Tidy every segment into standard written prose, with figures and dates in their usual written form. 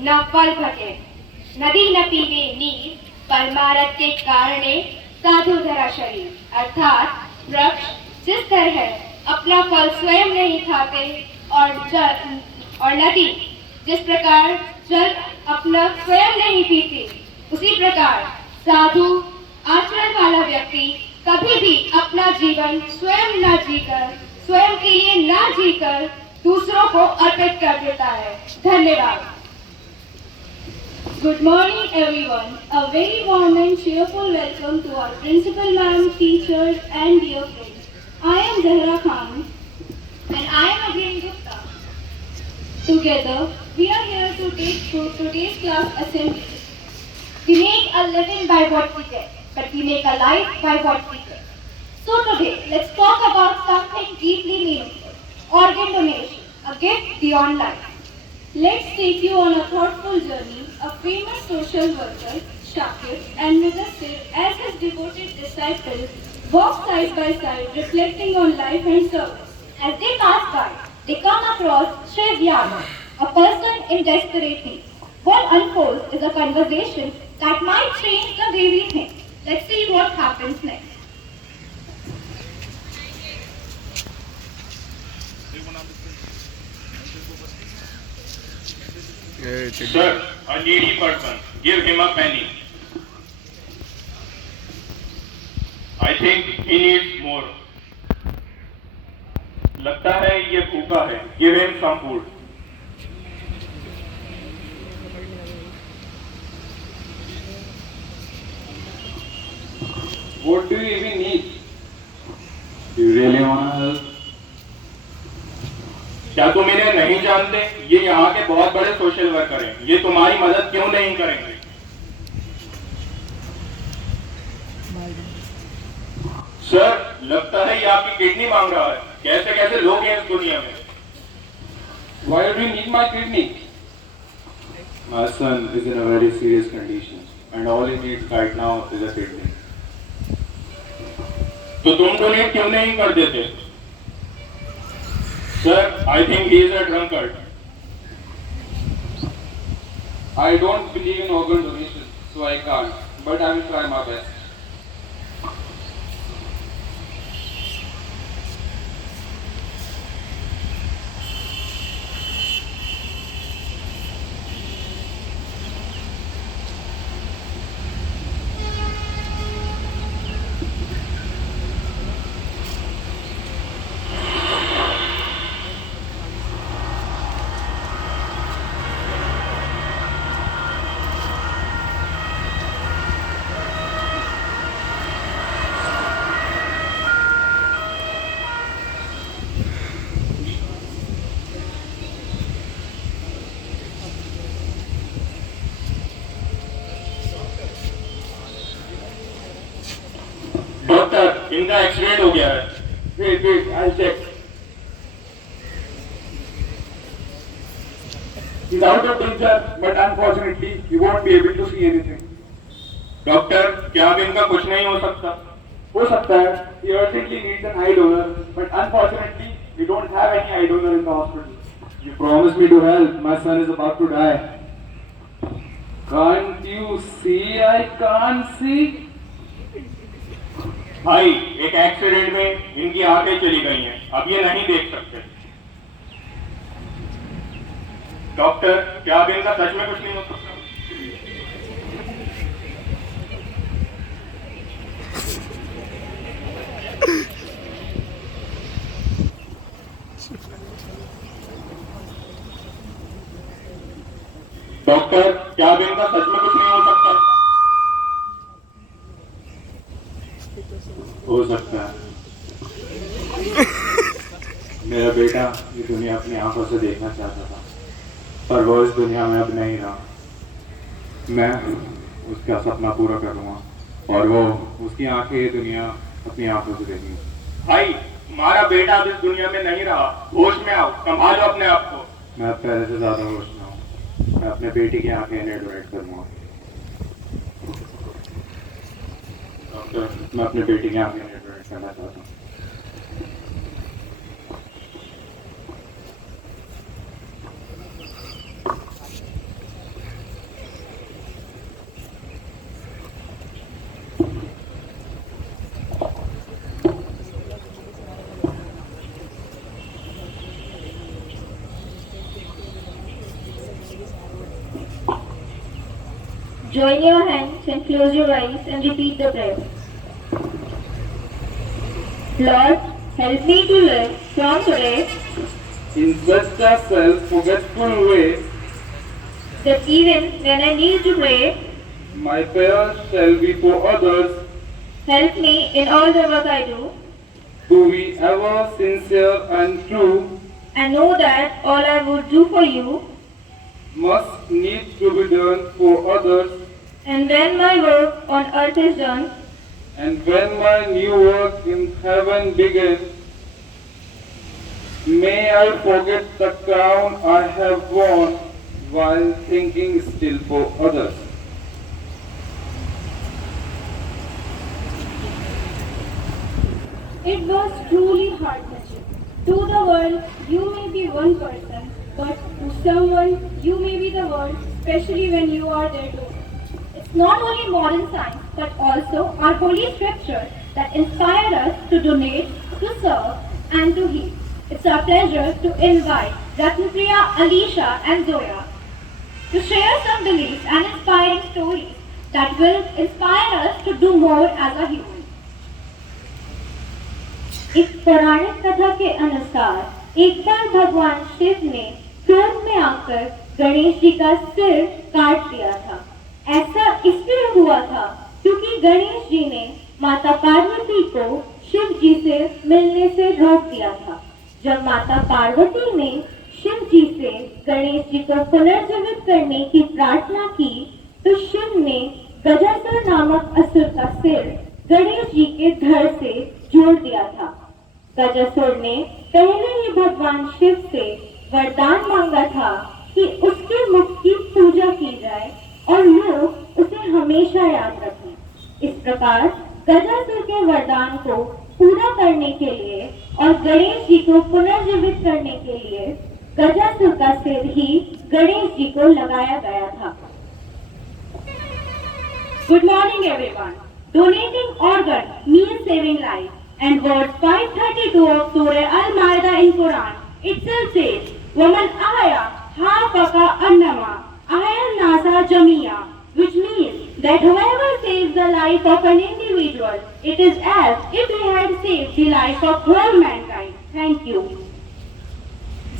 न फल भगे, नदी न पीवे नीर, परमारथ के कारणे साधु धरा शरीर। अर्थात वृक्ष जिस तरह अपना फल स्वयं नहीं खाते और नदी जिस प्रकार जल अपना स्वयं नहीं पीती, उसी प्रकार साधु आचरण वाला व्यक्ति कभी भी अपना जीवन स्वयं न जीकर, स्वयं के लिए न जीकर दूसरों को अर्पित कर देता है। धन्यवाद। Good morning everyone. A very warm and cheerful welcome to our principal ma'am, teachers and dear friends. I am Zahra Khan and I am Abhin Gupta. Together we are here to take through today's class assembly. We make a living by what we get, but we make a life by what we get. So today let's talk about something deeply meaningful, organ donation, a gift beyond life. Let's take you on a thoughtful journey. A famous social worker, Shakir, and Mudassir, as his devoted disciples, walk side by side, reflecting on life and service. As they pass by, they come across Shri Vyama, a person in desperate need. What unfolds is a conversation that might change the way we think. Let's see what happens next. Sir, a needy person. Give him a penny. I think he needs more. लगता है ये भूखा है. Give him some food. What do you even need? Do you really want to help? क्या तुम इन्हें नहीं जानते? ये यहाँ के बहुत बड़े सोशल वर्कर हैं. ये तुम्हारी मदद क्यों नहीं करेंगे? सर, लगता है ये आपकी किडनी मांग रहा है. कैसे कैसे लोग हैं इस दुनिया में? Why do you need my kidney? My son is in a very serious condition and all he needs right now is a kidney. तो तुम डोनेट क्यों नहीं कर देते? Sir, I think he is a drunkard. I don't believe in organ donation, so I can't. But I will try my best. Doctor, इनका accident हो गया है. Wait, I'll check. He's out of danger, but unfortunately, he won't be able to see anything. Doctor, क्या अब इनका कुछ नहीं हो सकता? हो सकता है. He urgently needs an eye donor, but unfortunately, we don't have any eye donor in the hospital. You promised me to help. My son is about to die. Can't you see I can't see? भाई, एक accident में इनकी आंखें चली गई हैं. अब ये नहीं देख सकते. डॉक्टर, क्या अब इनका सच में कुछ नहीं हो सकता? डॉक्टर, क्या अब इनका सच में कुछ नहीं हो सकता? हो सकता है. मेरा बेटा ये दुनिया अपनी आंखों से देखना चाहता था, पर वो इस दुनिया में अब नहीं रहा. मैं उसका सपना पूरा करूंगा और वो उसकी आंखें ये दुनिया अपनी आंखों से देखेंगी. भाई, तुम्हारा बेटा अब इस दुनिया में नहीं रहा. होश में आओ, संभालो अपने आप को. मैं अब पहले से ज्यादा होश में हूँ. मैं अपने बेटी की आंखें इन्हें डोनेट करूंगा. डॉक्टर, मैं अपने बेटी की आंखें इन्हें डोनेट करना चाहता हूँ. Join your hands and close your eyes and repeat the prayer. Lord, help me to live from today in such a self-forgetful way, that even when I kneel to pray, my prayers shall be for others, help me in all the work I do, to be ever sincere and true, and know that all I would do for you, must need to be done for others, and when my work on earth is done, and when my new work in heaven begins, may I forget the crown I have worn while thinking still for others. it was truly heart-touching. To the world, you may be one person, but to someone, you may be the world, especially when you are there too. It's not only modern science, but also our holy scriptures that inspire us to donate, to serve, and to heal. It's our pleasure to invite Ratnapriya, Alicia, and Zoya to share some beliefs and inspiring stories that will inspire us to do more as a human. एक पौराणिक कथा के अनुसार एक बार भगवान शिव ने क्रोध में आकर गणेश जी का सिर काट दिया था। ऐसा इसलिए हुआ था क्योंकि गणेश जी ने माता पार्वती को शिव जी से मिलने से रोक दिया था। जब माता पार्वती ने शिव जी से गणेश जी को पुनर्जीवित करने की प्रार्थना की, तो शिव ने गजासुर नामक असुर का सिर गणेश जी के धड़ से जोड़ दिया था। गजासुर ने पहले ही भगवान शिव से वरदान मांगा था कि उसके मुख की पूजा की जाए और लोग उसे हमेशा याद रखें। इस प्रकार गजासुर के वरदान को पूरा करने के लिए और गणेश जी को पुनर्जीवित करने के लिए गजासुर का सिर ही गणेश जी को लगाया गया था। Good morning everyone. Donating organ means saving life. And verse 532 of Surah Al-Ma'idah in Quran itself says, "Waman ahya hafaka annama ahya nasa jamiya," which means that whoever saves the life of an individual, it is as if he had saved the life of whole mankind. Thank you.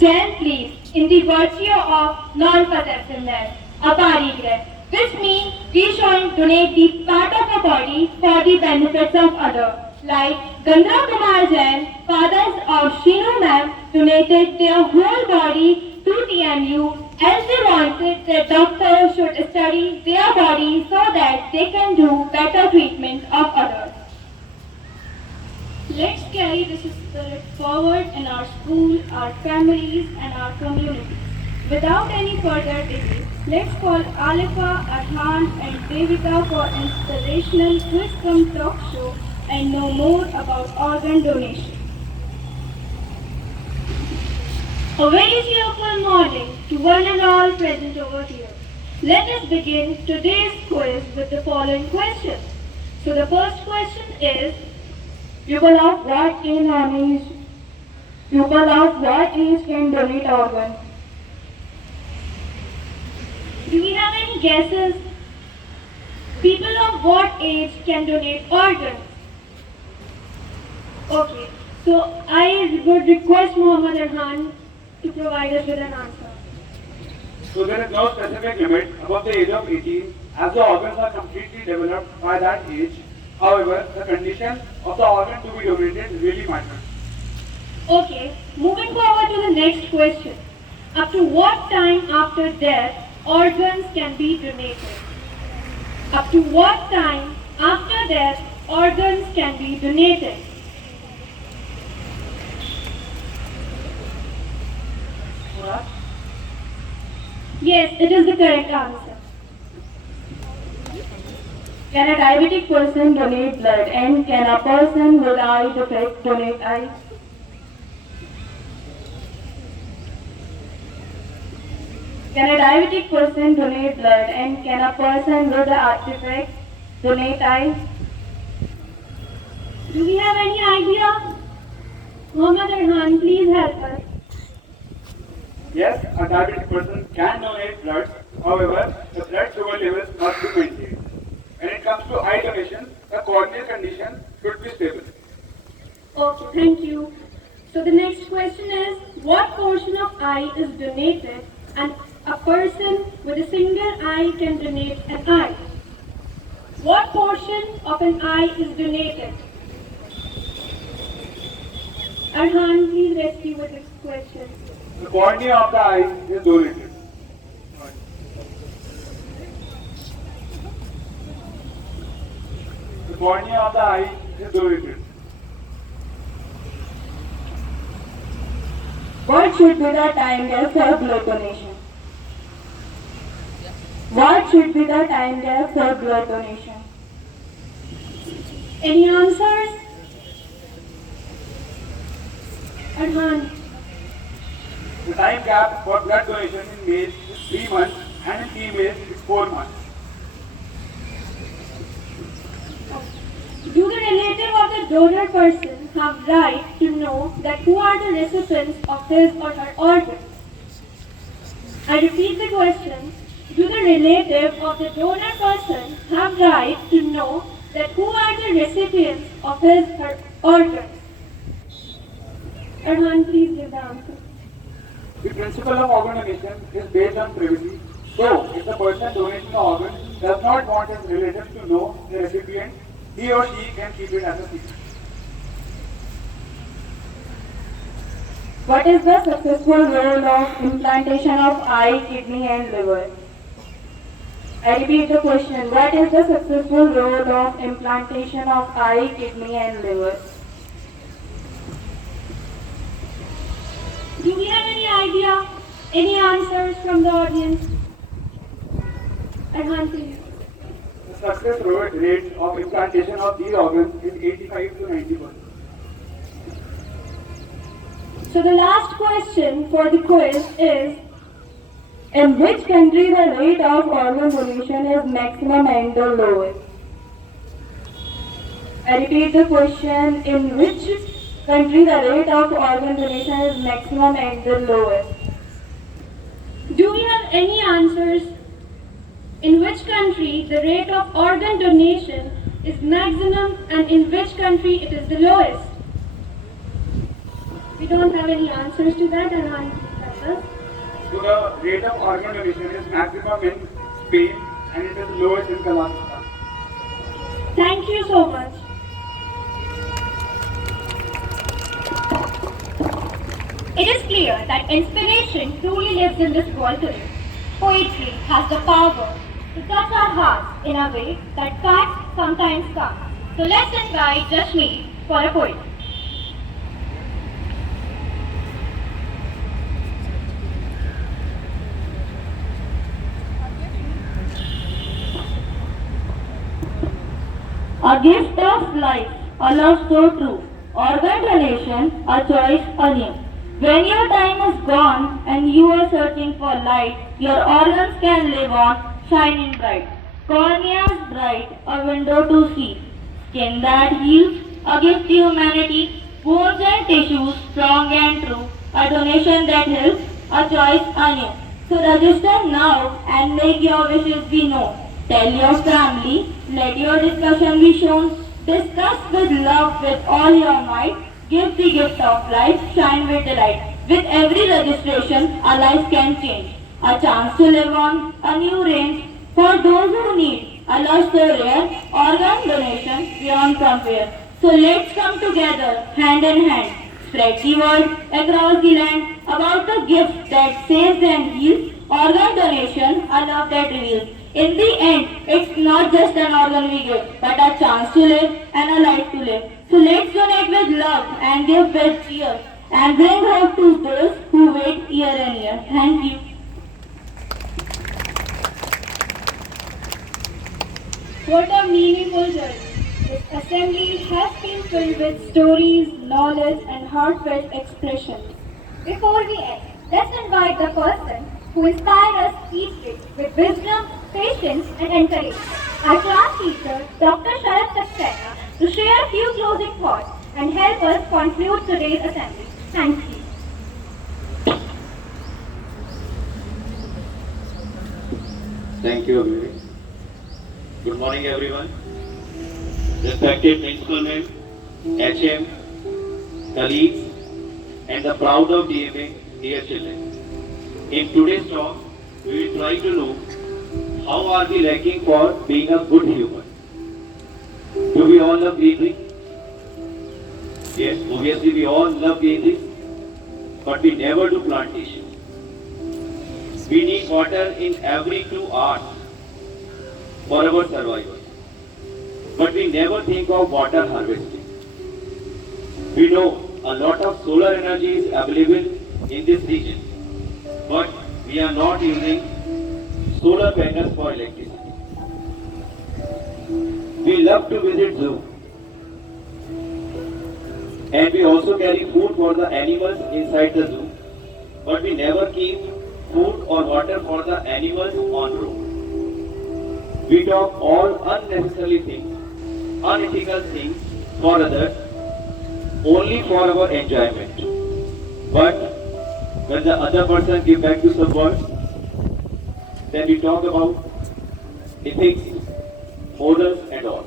Jan believes in the virtue of non-possessiveness, aparigraha, which means we should donate the part of our body for the benefits of others. Like Gandhra Kumar Jain, fathers of Shinu ma'am donated their whole body to TMU as they wanted that doctors should study their body so that they can do better treatment of others. Let's carry this spirit forward in our school, our families, and our communities. Without any further delay, let's call Alifa, Adhan, and Devika for inspirational quiz cum talk show and know more about organ donation. A very cheerful morning to one and all present over here. Let us begin today's quiz with the following questions. So the first question is, people of what age can donate organs? Do we have any guesses? People of what age can donate organs? Okay, so I would request Muhammad Arhan to provide us with an answer. So there is no specific limit above the age of 18 as the organs are completely developed by that age. However, the condition of the organ to be donated really matters. Okay, moving forward to the next question. Up to what time after death organs can be donated? Up to what time after death organs can be donated? Yes, it is the correct answer. Can a diabetic person donate blood, and can a person with eye defect donate eyes? Can a diabetic person donate blood, and can a person with eye defect donate eyes? Do we have any idea? Muhammad Arhan, please help us. Yes, a diabetic person can donate blood. However, the blood sugar levels must be maintained. When it comes to eye donation, the corneal condition should be stable. Okay, thank you. So the next question is, what portion of eye is donated and a person with a single eye can donate an eye? What portion of an eye is donated? Arhan, please rescue with this question. The cornea of the eye is donated. The cornea of the eye is donated. What should be the time gap for blood donation? What should be the time gap for blood donation? Any answers? Arhan. The time gap for blood donation in males is 3 months and in females is 4 months. Do the relative of the donor person have right to know that who are the recipients of his or her organ? I repeat the question. Do the relative of the donor person have right to know that who are the recipients of his or her organ? Arhan, please give the answer. The principle of organ donation is based on privacy. So, if the person donating the organ does not want his relatives to know the recipient, he or she can keep it as a secret. What is the successful role of implantation of eye, kidney and liver? I repeat the question. What is the successful role of implantation of eye, kidney and liver? Do we have any idea? Any answers from the audience? Arhan, please. The success rate of implantation of these organs is 85 to 90%. So the last question for the quiz is, in which country the rate of organ donation is maximum and the lowest? I repeat the question, in which country the rate of organ donation is maximum and the lowest? Do we have any answers? In which country the rate of organ donation is maximum and in which country it is the lowest? We don't have any answers to that, Arhan. So the rate of organ donation is maximum in Spain and it is lowest in Kazakhstan. Thank you so much. It is clear that inspiration truly lives in this world today. Poetry has the power to touch our hearts in a way that facts sometimes can't. So let's invite Jashmi for a poem. A gift of life, a love so true. Organ donation, a choice anew. When your time is gone and you are searching for light, your organs can live on, shining bright. Corneas bright, a window to see. Skin that heals, a gift to humanity. Bones and tissues, strong and true. A donation that helps, a choice anew. So register now and make your wishes be known. Tell your family, let your discussion be shown. Discuss with love with all your might. Give the gift of life, shine with delight. With every registration, a life can change. A chance to live on, a new range. For those who need, a love so rare, organ donation beyond compare. So let's come together, hand in hand. Spread the word across the land about the gift that saves and heals. Organ donation, a love that reveals. In the end, it's not just an organ we give, but a chance to live and a life to live. So let's donate with love and give with cheer and bring hope to those who wait year and year. Thank you. What a meaningful journey. This assembly has been filled with stories, knowledge and heartfelt expressions. Before we end, let's invite the person who inspires us each day with wisdom, patience and encouragement. Our class teacher, Dr. Sharad Saxena, to share a few closing thoughts and help us conclude today's assembly. Thank you. Thank you, Abhiri. Good morning, everyone. Respected principal ma'am, HM, colleagues, and the proud of DMA, dear children. In today's talk, we will try to know how are we lacking for being a good human. Do we all love greenery? Yes, obviously we all love greenery, but we never do plantation. We need water in every 2 hours for our survival. But we never think of water harvesting. We know a lot of solar energy is available in this region, but we are not using solar panels for electricity. We love to visit zoo, and we also carry food for the animals inside the zoo, but we never keep food or water for the animals on road. We talk all unnecessary things, unethical things for others, only for our enjoyment. But when the other person gives back to some words, then we talk about ethics, morals and all.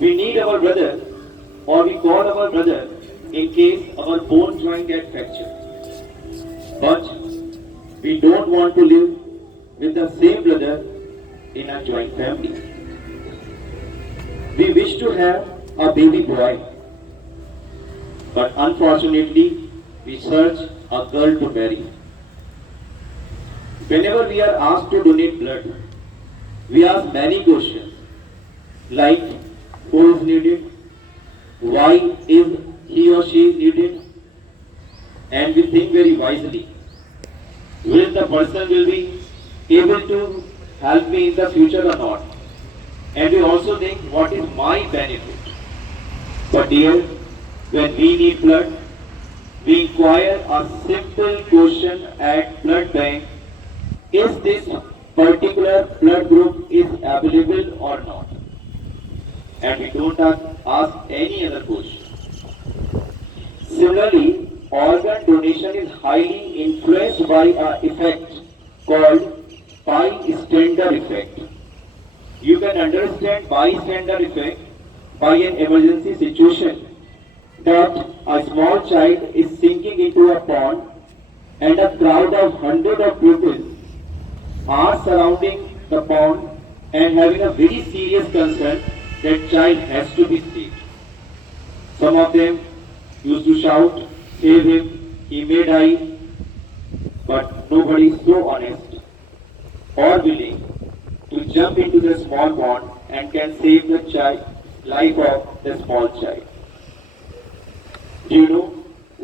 We need our brother, or we call our brother in case our bone joint gets fractured. But we don't want to live with the same brother in a joint family. We wish to have a baby boy, but unfortunately we search a girl to marry. Whenever we are asked to donate blood, we ask many questions like who is needed, why is he or she needed, and we think very wisely. Will the person will be able to help me in the future or not? And we also think what is my benefit. But dear, when we need blood, we inquire a simple question at blood bank: is this particular blood group is available or not? And we don't ask any other question. Similarly, organ donation is highly influenced by an effect called bystander effect. You can understand bystander effect by an emergency situation, that a small child is sinking into a pond and a crowd of hundreds of people are surrounding the pond and having a very serious concern that child has to be saved. Some of them used to shout, "Save him, he may die," but nobody is so honest or willing to jump into the small pond and can save the life of the small child. Do you know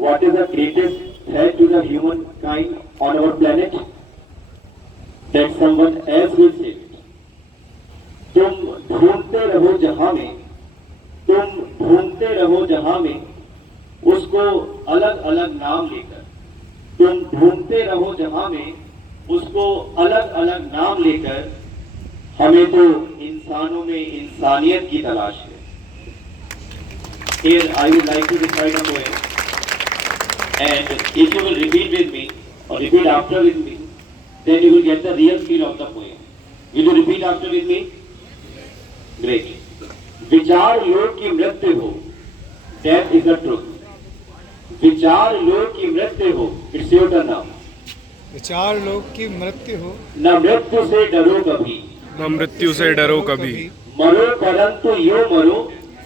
what is the greatest threat to the humankind on our planet? That someone else will save it. तुम ढूंढते रहो जहां में, तुम ढूंढते रहो जहां में, उसको अलग अलग नाम लेकर. तुम ढूंढते रहो जहां में, उसको अलग अलग नाम लेकर. हमें तो इंसानों में इंसानियत की तलाश है. Here I would like to recite a poem, and if you will repeat with me or repeat after with me, then you will get the real feel of the poem. Will you repeat after with me? Great. विचार लोग की मृत्यु हो, death is the truth. विचार लोग की मृत्यु हो, it's your turn now. विचार लोग की मृत्यु हो, न मृत्यु से डरो कभी, न मृत्यु से डरो कभी. मरो परंतु यूं मरो,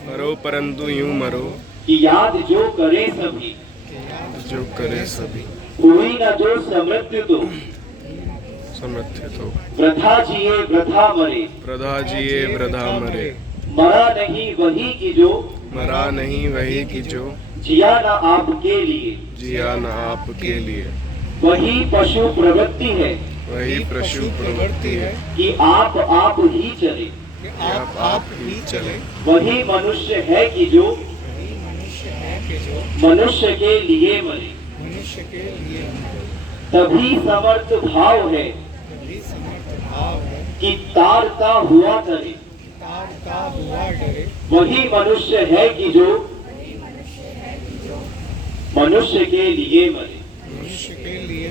मरो परंतु यूं मरो, कि याद जो करे सभी, जो करे सभी. हुई न जो समृत्यु तो, समृत्य तो वृथा जिए वृथा मरे. प्रधा जिए वृथा मरे. मरा नहीं वही की जो, मरा नहीं वही की जो, जिया न आपके लिए. जिया न आपके लिए. वही पशु प्रवृत्ति है, वही पशु प्रवृत्ति है, कि आप ही चले. आप ही चले. वही मनुष्य है कि जो, मनुष्य के लिए मरे. मनुष्य के लिए तभी समर्थ भाव है, कि तारता हुआ करे. तारता हुआ डरे. वही मनुष्य है कि जो, मनुष्य के लिए मरे. मनुष्य के लिए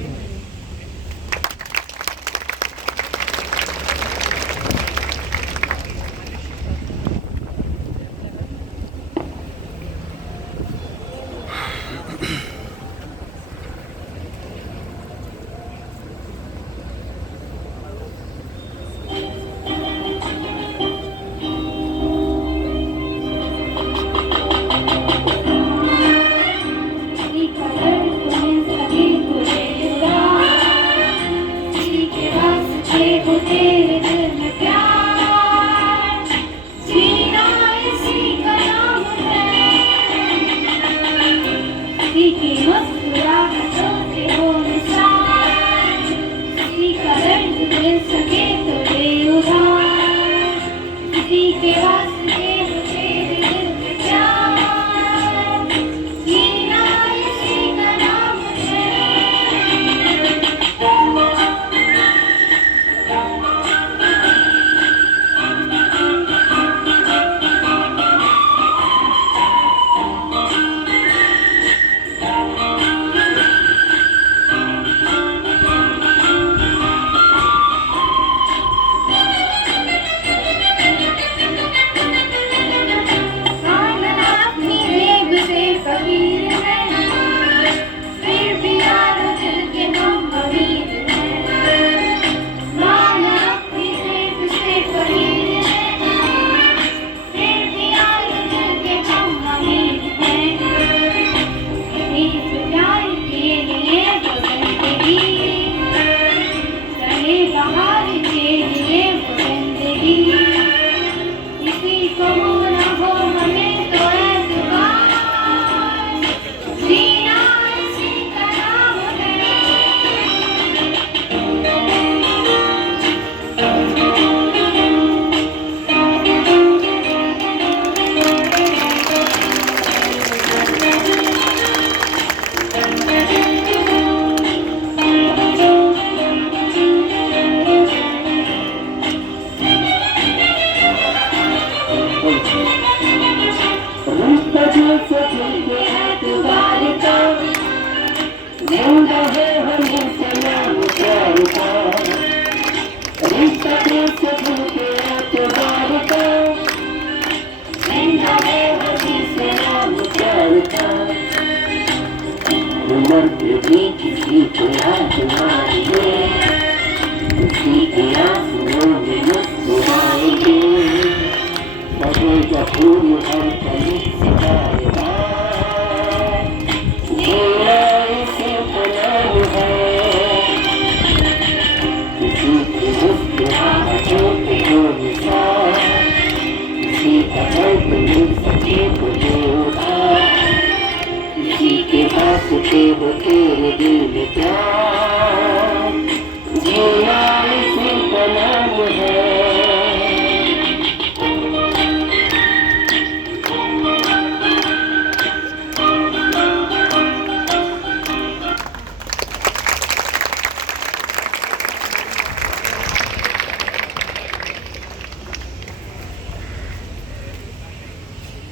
किसी के आंसुओं में मुस्कुराएंगे, बगेगा फूल हर कली सिखाएगा, मेरा इसे बनाना है, किसी की मुस्कुराहटों पे हो निशान, किसी का दर्द मिल सके तो होगा, किसी के वास्ते हो तेरे दिल में प्यार।